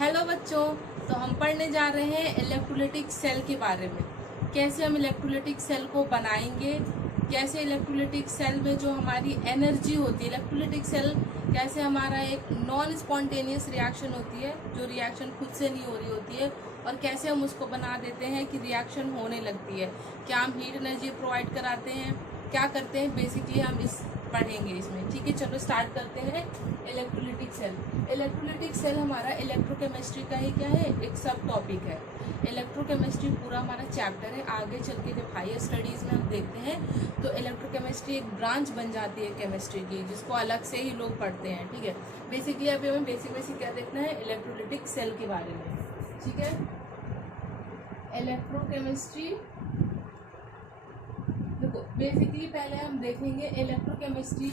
Hello बच्चों, तो हम पढ़ने जा रहे हैं इलेक्ट्रोलाइटिक सेल के बारे में। कैसे हम इलेक्ट्रोलाइटिक सेल को बनाएंगे, कैसे इलेक्ट्रोलाइटिक सेल में जो हमारी एनर्जी होती है, इलेक्ट्रोलाइटिक सेल कैसे हमारा एक नॉन स्पॉन्टेनियस रिएक्शन होती है, जो रिएक्शन खुद से नहीं हो रही होती है, और कैसे हम उसको बना देते हैं कि रिएक्शन होने लगती है। क्या हम हीट एनर्जी प्रोवाइड कराते हैं, क्या करते हैं, बेसिकली हम इस पढ़ेंगे इसमें। ठीक है, चलो स्टार्ट करते हैं। इलेक्ट्रोलाइटिक सेल, इलेक्ट्रोलाइटिक सेल हमारा इलेक्ट्रोकेमिस्ट्री का ही क्या है, एक सब टॉपिक है। इलेक्ट्रोकेमिस्ट्री पूरा हमारा चैप्टर है। आगे चल के जब हायर स्टडीज़ में हम देखते हैं तो इलेक्ट्रोकेमिस्ट्री एक ब्रांच बन जाती है केमिस्ट्री की, जिसको अलग से ही लोग पढ़ते हैं। ठीक है, बेसिकली अभी हमें बेसिक क्या देखना है, इलेक्ट्रोलाइटिक सेल के बारे में। ठीक है, इलेक्ट्रोकेमिस्ट्री देखो, बेसिकली पहले हम देखेंगे इलेक्ट्रोकेमिस्ट्री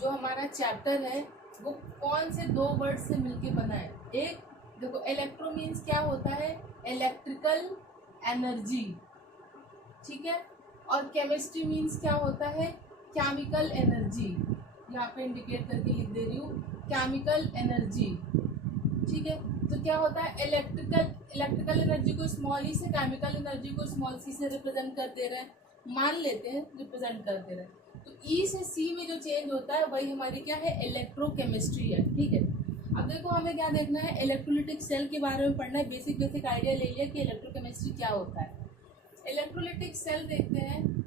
जो हमारा चैप्टर है वो कौन से दो वर्ड से मिलके बना है। एक देखो, इलेक्ट्रो मीन्स क्या होता है, इलेक्ट्रिकल एनर्जी। ठीक है, और केमिस्ट्री मीन्स क्या होता है, केमिकल एनर्जी। यहाँ पे इंडिकेट करके लिख दे रही हूँ, केमिकल एनर्जी। ठीक है, तो क्या होता है, इलेक्ट्रिकल एनर्जी को स्मॉल ई से, केमिकल एनर्जी को स्मॉल सी से रिप्रेजेंट कर दे रहे हैं, मान लेते हैं रिप्रेजेंट कर दे रहे हैं। तो ई से सी में जो चेंज होता है वही हमारी क्या है, इलेक्ट्रोकेमिस्ट्री है। ठीक है, अब देखो हमें क्या देखना है, इलेक्ट्रोलाइटिक सेल के बारे में पढ़ना है। बेसिक आइडिया ले लिया कि इलेक्ट्रोकेमिस्ट्री क्या होता है। इलेक्ट्रोलाइटिक सेल देखते हैं,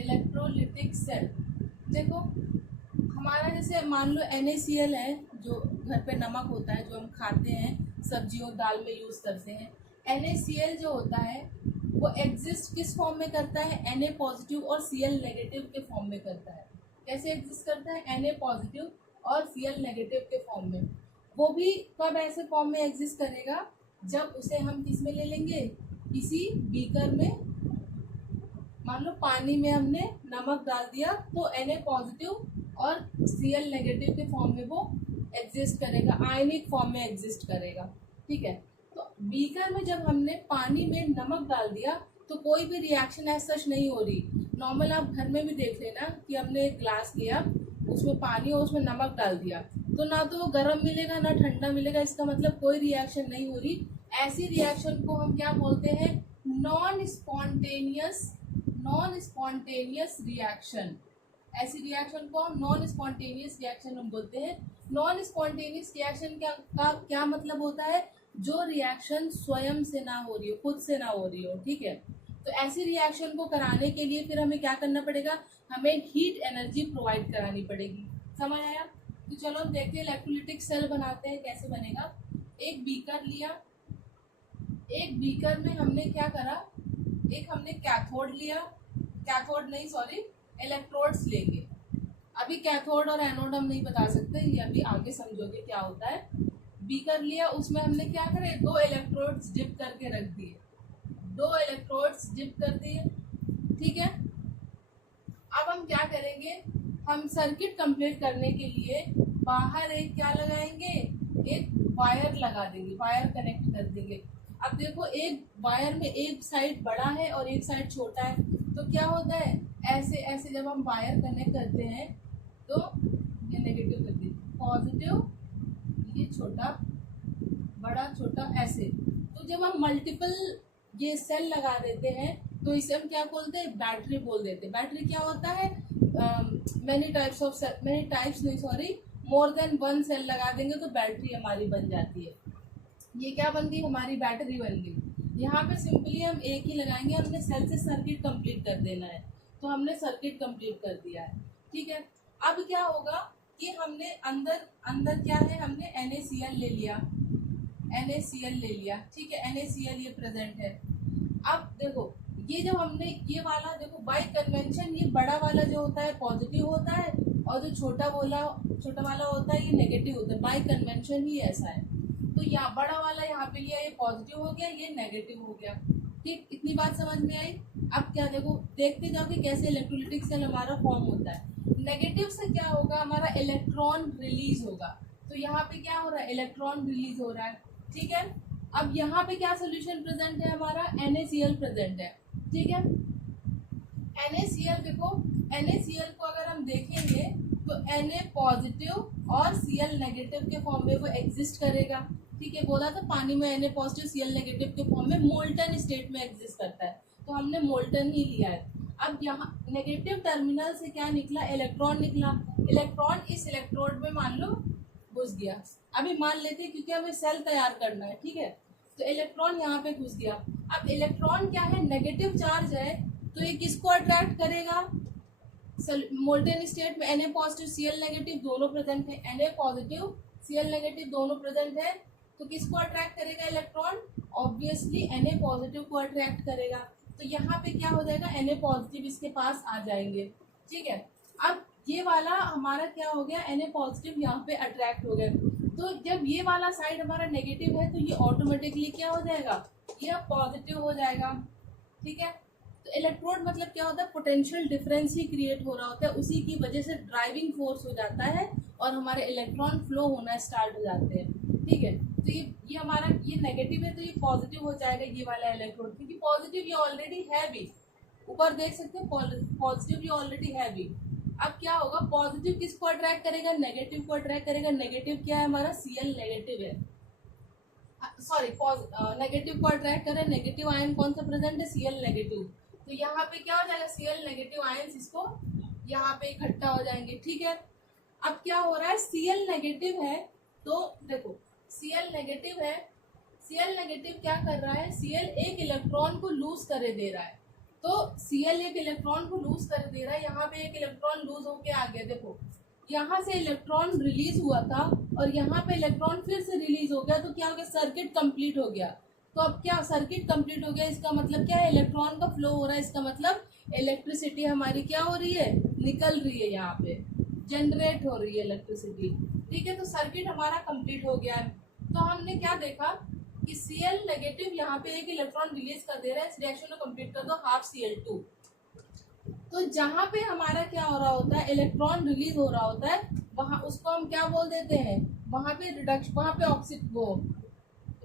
इलेक्ट्रोलाइटिक सेल देखो हमारा, जैसे मान लो NaCl है, जो घर पे नमक होता है जो हम खाते हैं, सब्जियों दाल में यूज करते हैं। NaCl जो होता है वो एग्जिस्ट किस फॉर्म में करता है, Na पॉजिटिव और Cl नेगेटिव के फॉर्म में करता है। कैसे एग्जिस्ट करता है, Na पॉजिटिव और Cl नेगेटिव के फॉर्म में। वो भी कब ऐसे फॉर्म में एग्जिस्ट करेगा, जब उसे हम किस में ले लेंगे, किसी बीकर में, मान लो पानी में हमने नमक डाल दिया तो Na पॉजिटिव और Cl नेगेटिव के फॉर्म में वो एग्जिस्ट करेगा, आयनिक फॉर्म में एग्जिस्ट करेगा। ठीक है, तो बीकर में जब हमने पानी में नमक डाल दिया तो कोई भी रिएक्शन ऐसा सच नहीं हो रही। नॉर्मल आप घर में भी देख लेना कि हमने एक ग्लास लिया, उसमें पानी और उसमें नमक डाल दिया, तो ना तो वो गर्म मिलेगा ना ठंडा मिलेगा, इसका मतलब कोई रिएक्शन नहीं हो रही। ऐसी रिएक्शन को हम क्या बोलते हैं, नॉन स्पॉन्टेनियस रिएक्शन। ऐसी रिएक्शन को हम नॉन स्पॉन्टेनियस रिएक्शन हम बोलते हैं। नॉन स्पॉन्टेनियस रिएक्शन का क्या मतलब होता है, जो रिएक्शन स्वयं से ना हो रही हो, खुद से ना हो रही हो। ठीक है, तो ऐसी रिएक्शन को कराने के लिए फिर हमें क्या करना पड़ेगा, हमें हीट एनर्जी प्रोवाइड करानी पड़ेगी। समझ आया? तो चलो हम देखते हैं इलेक्ट्रोलाइटिक सेल बनाते हैं कैसे बनेगा। एक बीकर लिया, एक बीकर में हमने क्या करा, एक हमने कैथोड लिया, कैथोड नहीं सॉरी इलेक्ट्रोड्स लेंगे। अभी कैथोड और एनोड हम नहीं बता सकते, ये अभी आगे समझोगे क्या होता है। बीकर लिया, उसमें हमने क्या करे, दो इलेक्ट्रोड्स डिप करके रख दिए, दो इलेक्ट्रोड्स डिप कर दिए। ठीक है, अब हम क्या करेंगे, हम सर्किट कंप्लीट करने के लिए बाहर एक क्या लगाएंगे, एक वायर लगा देंगे, वायर कनेक्ट कर देंगे। अब देखो एक वायर में एक साइड बड़ा है और एक साइड छोटा है, तो क्या होता है, ऐसे ऐसे जब हम वायर कनेक्ट करते हैं तो ये नेगेटिव कर दी, पॉजिटिव, ये छोटा बड़ा छोटा ऐसे। तो जब हम मल्टीपल ये सेल लगा देते हैं तो इसे हम क्या बोलते हैं, बैटरी बोल देते हैं। बैटरी क्या होता है, मोर देन वन सेल लगा देंगे तो बैटरी हमारी बन जाती है। ये क्या बन गई, हमारी बैटरी बन गई। यहाँ पे सिंपली हम एक ही लगाएंगे, हमने सेल से सर्किट कंप्लीट कर देना है, तो हमने सर्किट कंप्लीट कर दिया है। ठीक है, अब क्या होगा कि हमने अंदर क्या है, हमने NaCl ले लिया, NaCl ले लिया। ठीक है, NaCl ये प्रेजेंट है। अब देखो ये जब हमने ये वाला देखो, बाय कन्वेंशन ये बड़ा वाला जो होता है पॉजिटिव होता है और जो छोटा वाला होता है ये नेगेटिव होता है। बाय कन्वेंशन ही ऐसा है। तो यहाँ बड़ा वाला यहाँ पे लिया, ये पॉजिटिव हो गया, ये नेगेटिव हो गया। ठीक, इतनी बात समझ में आई। अब क्या देखो, देखते जाओ कि कैसे इलेक्ट्रोलाइटिक सेल हमारा फॉर्म होता है। नेगेटिव से क्या होगा, हमारा इलेक्ट्रॉन रिलीज होगा। तो यहाँ पे क्या हो रहा है, इलेक्ट्रॉन रिलीज हो रहा है। ठीक है, अब यहाँ पे क्या सोल्यूशन प्रेजेंट है, हमारा NaCl प्रेजेंट है। ठीक है, NaCl देखो, NaCl को अगर हम देखेंगे तो Na पॉजिटिव और Cl नेगेटिव के फॉर्म में वो एग्जिस्ट करेगा। ठीक है, बोला था पानी में Na पॉजिटिव Cl नेगेटिव के फॉर्म में मोल्टन स्टेट में एग्जिस्ट करता है, तो हमने मोल्टन ही लिया है। अब यहाँ नेगेटिव टर्मिनल से क्या निकला, इलेक्ट्रॉन निकला। इलेक्ट्रॉन इस इलेक्ट्रोड में मान लो घुस गया। अभी मान लेते हैं क्योंकि हमें सेल तैयार करना है, ठीक है, तो इलेक्ट्रॉन यहाँ पे घुस गया। अब इलेक्ट्रॉन क्या है, नेगेटिव चार्ज है, तो ये किसको अट्रैक्ट करेगा, मोल्टेन स्टेट में Na पॉजिटिव Cl नेगेटिव दोनों प्रेजेंट है, Na पॉजिटिव Cl नेगेटिव दोनों प्रेजेंट है, तो किसको अट्रैक्ट करेगा इलेक्ट्रॉन, ऑब्वियसली Na पॉजिटिव को अट्रैक्ट करेगा। तो यहाँ पे क्या हो जाएगा, Na पॉजिटिव इसके पास आ जाएंगे। ठीक है, अब ये वाला हमारा क्या हो गया, Na पॉजिटिव यहाँ पे अट्रैक्ट हो गया। तो जब ये वाला साइड हमारा नेगेटिव है तो ये ऑटोमेटिकली क्या हो जाएगा, ये पॉजिटिव हो जाएगा। ठीक है, तो इलेक्ट्रोड मतलब क्या होता है, पोटेंशियल डिफरेंस ही क्रिएट हो रहा होता है, उसी की वजह से ड्राइविंग फोर्स हो जाता है और हमारे इलेक्ट्रॉन फ्लो होना स्टार्ट हो जाते हैं। ठीक है, तो ये हमारा ये नेगेटिव है तो ये पॉजिटिव हो जाएगा ये वाला इलेक्ट्रोड, क्योंकि पॉजिटिव ये ऑलरेडी है भी, ऊपर देख सकते हैं पॉजिटिव ये ऑलरेडी है भी। अब क्या होगा, पॉजिटिव किसको अट्रैक्ट करेगा, नेगेटिव को अट्रैक्ट करेगा। नेगेटिव क्या है हमारा, Cl नेगेटिव है, सॉरी नेगेटिव को अट्रैक्ट करे, नेगेटिव आयन कौन सा प्रेजेंट है, Cl नेगेटिव। तो यहाँ पे क्या हो जाएगा, Cl नेगेटिव आयंस इसको यहाँ पे इकट्ठा हो जाएंगे। ठीक है, अब क्या हो रहा है, Cl नेगेटिव है, तो देखो Cl नेगेटिव है, Cl नेगेटिव क्या कर रहा है, Cl एक इलेक्ट्रॉन को लूज करे दे रहा है, तो Cl एक इलेक्ट्रॉन को लूज कर दे रहा है, यहाँ पे एक इलेक्ट्रॉन लूज होके आ गया। देखो यहाँ से इलेक्ट्रॉन रिलीज हुआ था और यहाँ पे इलेक्ट्रॉन फिर से रिलीज हो गया, तो क्या हो गया, सर्किट कंप्लीट हो गया। तो अब क्या, सर्किट कंप्लीट हो गया, इसका मतलब क्या है, इलेक्ट्रॉन का फ्लो हो रहा है, इसका मतलब इलेक्ट्रिसिटी हमारी क्या हो रही है, निकल रही है, यहाँ पे जनरेट हो रही है इलेक्ट्रिसिटी। ठीक है, तो सर्किट हमारा कंप्लीट हो गया है। तो हमने क्या देखा कि Cl नेगेटिव यहाँ पे एक इलेक्ट्रॉन रिलीज कर दे रहा है, इस रिएक्शन को कंप्लीट कर दो, हाफ Cl2। तो जहाँ पे हमारा क्या हो रहा होता है, इलेक्ट्रॉन रिलीज हो रहा होता है, वहाँ उसको हम क्या बोल देते हैं, वहाँ पे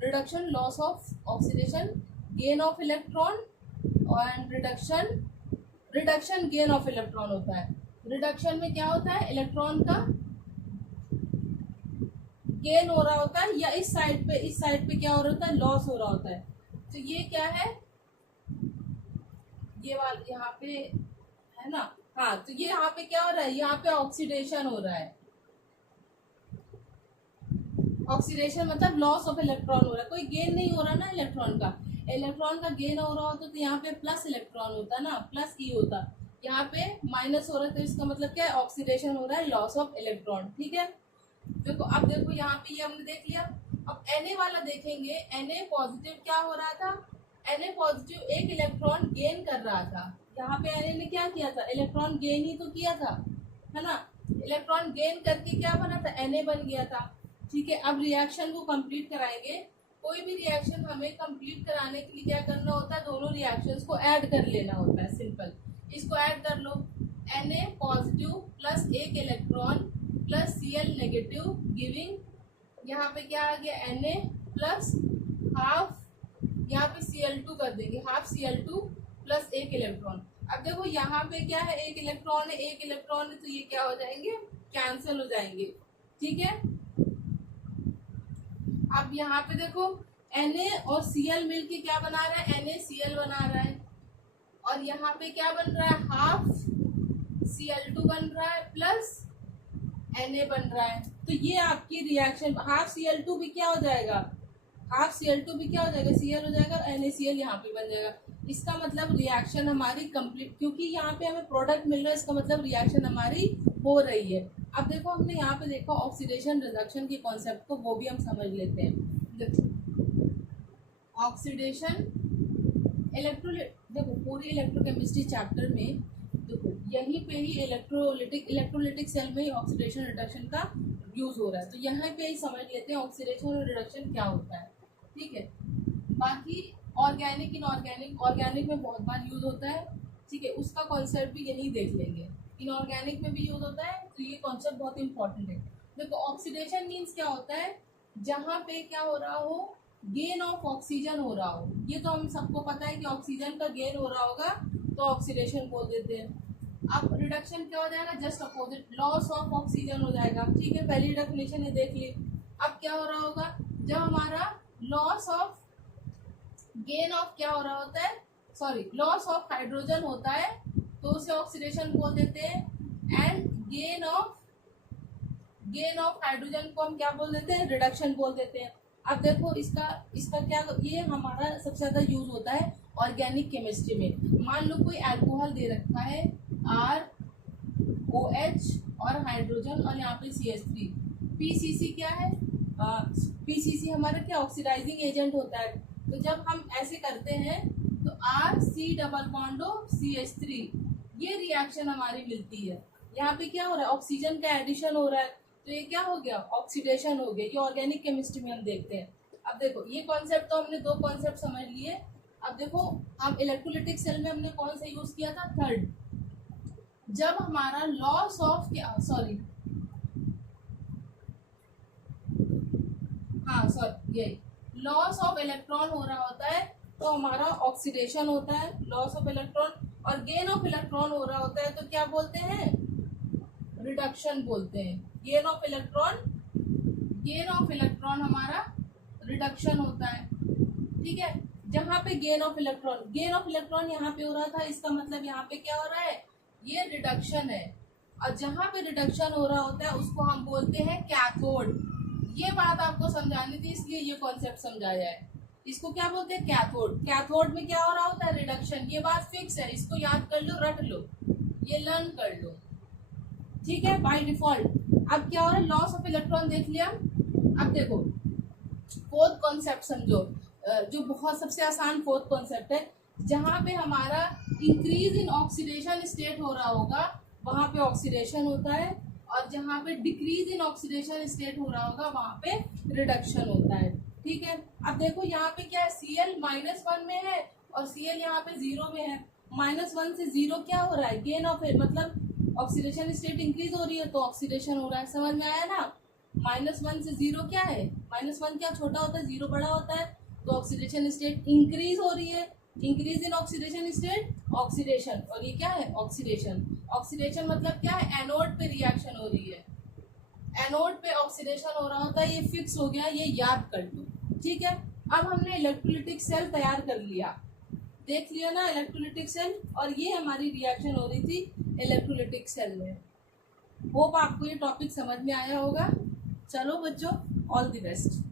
reduction loss of oxidation, gain of electron and reduction gain of electron होता है। रिडक्शन में क्या होता है, इलेक्ट्रॉन का गेन हो रहा होता है, या इस साइड पे क्या हो रहा होता है, लॉस हो रहा होता है। तो ये क्या है, ये वाला यहाँ पे है ना, हाँ, तो ये यहाँ पे क्या हो रहा है, यहाँ पे ऑक्सीडेशन हो रहा है। ऑक्सीडेशन मतलब लॉस ऑफ इलेक्ट्रॉन हो रहा है, कोई गेन नहीं हो रहा ना इलेक्ट्रॉन का। इलेक्ट्रॉन का गेन हो रहा होता तो यहाँ पे प्लस इलेक्ट्रॉन होता ना, प्लस ई होता, यहाँ पे माइनस हो रहा है, तो इसका मतलब क्या है, ऑक्सीडेशन हो रहा है, लॉस ऑफ इलेक्ट्रॉन। ठीक है, देखो अब देखो यहाँ पे ये हमने देख लिया। अब Na वाला देखेंगे, Na पॉजिटिव क्या हो रहा था, Na पॉजिटिव एक इलेक्ट्रॉन गेन कर रहा था। यहाँ पे Na ने क्या किया था, इलेक्ट्रॉन गेन ही तो किया था, है ना, इलेक्ट्रॉन गेन करके क्या बना था, Na बन गया था। ठीक है, अब रिएक्शन को कंप्लीट कराएंगे। कोई भी रिएक्शन हमें कंप्लीट कराने के लिए क्या करना होता है, दोनों रिएक्शंस को ऐड कर लेना होता है, सिंपल। इसको ऐड कर लो, Na पॉजिटिव प्लस एक electron plus Cl negative giving, यहाँ पे क्या आ गया, Na प्लस हाफ, यहाँ पे Cl2 कर देंगे, हाफ Cl2 प्लस एक इलेक्ट्रॉन। अब देखो यहाँ पे क्या है, एक इलेक्ट्रॉन है, एक इलेक्ट्रॉन है, तो ये क्या हो जाएंगे, कैंसिल हो जाएंगे। ठीक है, अब यहाँ पे देखो Na और Cl मिलके क्या बना रहा है, NaCl बना रहा है, और यहाँ पे क्या बन रहा है, हाफ Cl2 बन रहा है प्लस Na बन रहा है। तो ये आपकी रिएक्शन, हाफ Cl2 भी क्या हो जाएगा, हाफ Cl2 भी क्या हो जाएगा, Cl हो जाएगा, NaCl यहाँ पे बन जाएगा। इसका मतलब रिएक्शन हमारी कंप्लीट, क्योंकि यहाँ पे हमें प्रोडक्ट मिल रहा है, इसका मतलब रिएक्शन हमारी हो रही है। अब देखो हमने यहाँ पे देखा ऑक्सीडेशन रिडक्शन के कॉन्सेप्ट को, वो भी हम समझ लेते हैं। देखो ऑक्सीडेशन देखो पूरी इलेक्ट्रोकेमिस्ट्री चैप्टर में देखो यहीं पे ही इलेक्ट्रोलिटिक सेल में ही ऑक्सीडेशन रिडक्शन का यूज हो रहा है, तो यहाँ पे ही समझ लेते हैं ऑक्सीडेशन और रिडक्शन क्या होता है। ठीक है, बाकी ऑर्गेनिक इनऑर्गेनिक में बहुत बार यूज होता है। ठीक है, उसका कॉन्सेप्ट भी यही देख लेंगे, इनऑर्गेनिक में भी यूज होता है, तो ये कॉन्सेप्ट बहुत इंपॉर्टेंट है। देखो ऑक्सीडेशन मीन्स क्या होता है, जहाँ पे क्या हो रहा हो, गेन ऑफ ऑक्सीजन हो रहा हो। ये तो हम सबको पता है कि ऑक्सीजन का गेन हो रहा होगा तो ऑक्सीडेशन बोल देते हैं। अब रिडक्शन क्या हो जाएगा, just opposite, loss of oxygen हो जाएगा। ठीक है, पहली डेफिनेशन है देख ली। अब क्या हो रहा होगा, जब हमारा लॉस ऑफ गेन ऑफ क्या हो रहा होता है, सॉरी लॉस ऑफ हाइड्रोजन होता है तो उसे ऑक्सीडेशन बोल देते हैं, एंड गेन ऑफ हाइड्रोजन को हम क्या बोल देते हैं, रिडक्शन बोल देते हैं। अब देखो इसका क्या, ये हमारा सबसे ज्यादा यूज होता है ऑर्गेनिक केमिस्ट्री में। मान लो कोई अल्कोहल दे रखा है ROH और हाइड्रोजन और यहाँ पे CH3, PCC क्या है, PCC हमारा क्या ऑक्सीडाइजिंग एजेंट होता है। तो जब हम ऐसे करते हैं तो RC≡CH3 ये रिएक्शन हमारी मिलती है। यहाँ पे क्या हो रहा है, ऑक्सीजन का एडिशन हो रहा है, तो ये क्या हो गया, ऑक्सीडेशन हो गया। ये ऑर्गेनिक केमिस्ट्री में हम देखते हैं। अब देखो ये कॉन्सेप्ट तो हमने दो कॉन्सेप्ट समझ लिए। अब देखो हम इलेक्ट्रोलिटिक सेल में हमने कौन सा यूज किया था, थर्ड। जब हमारा लॉस ऑफ क्या, सॉरी ये लॉस ऑफ इलेक्ट्रॉन हो रहा होता है तो हमारा ऑक्सीडेशन होता है, लॉस ऑफ इलेक्ट्रॉन, और गेन ऑफ इलेक्ट्रॉन हो रहा होता है तो क्या बोलते हैं, रिडक्शन बोलते हैं। गेन ऑफ इलेक्ट्रॉन हमारा रिडक्शन होता है। ठीक है, जहाँ पे गेन ऑफ इलेक्ट्रॉन यहाँ पे हो रहा था, इसका मतलब यहाँ पे क्या हो रहा है, ये रिडक्शन है। और जहाँ पे रिडक्शन हो रहा होता है उसको हम बोलते हैं कैथोड। ये बात आपको समझानी थी इसलिए ये कॉन्सेप्ट समझाया है। इसको क्या बोलते हैं, कैथोड। कैथोड में क्या हो रहा होता है, रिडक्शन। ये बात फिक्स है, इसको याद कर लो, रट लो, ये लर्न कर लो। ठीक है, बाय डिफॉल्ट। अब क्या हो रहा है, लॉस ऑफ इलेक्ट्रॉन देख लिया। अब देखो फोर्थ कॉन्सेप्ट समझो, जो बहुत सबसे आसान फोर्थ कॉन्सेप्ट है। जहाँ पे हमारा इंक्रीज इन ऑक्सीडेशन स्टेट हो रहा होगा वहां पे ऑक्सीडेशन होता है, और जहाँ पे डिक्रीज इन ऑक्सीडेशन स्टेट हो रहा होगा वहां पे रिडक्शन होता है। ठीक है, अब देखो यहाँ पे क्या है, Cl -1 में है और Cl यहाँ पे 0 में है। -1 से 0 क्या हो रहा है, गेन ऑफ, मतलब ऑक्सीडेशन स्टेट इंक्रीज हो रही है तो ऑक्सीडेशन हो रहा है। समझ में आया ना, -1 से 0 क्या है, -1 क्या छोटा होता है, 0 बड़ा होता है, तो ऑक्सीडेशन स्टेट इंक्रीज हो रही है। Increase in oxidation state, oxidation, और ये क्या है, ऑक्सीडेशन। ऑक्सीडेशन मतलब क्या है, एनोड पे रिएक्शन हो रही है, एनोड पे ऑक्सीडेशन हो रहा होता है। ये फिक्स हो गया, ये याद कर लो। ठीक है, अब हमने इलेक्ट्रोलिटिक सेल तैयार कर लिया, देख लिया ना इलेक्ट्रोलिटिक सेल, और ये हमारी रिएक्शन हो रही थी इलेक्ट्रोलिटिक सेल में। होप आपको ये टॉपिक समझ में आया होगा। चलो बच्चों, ऑल द बेस्ट।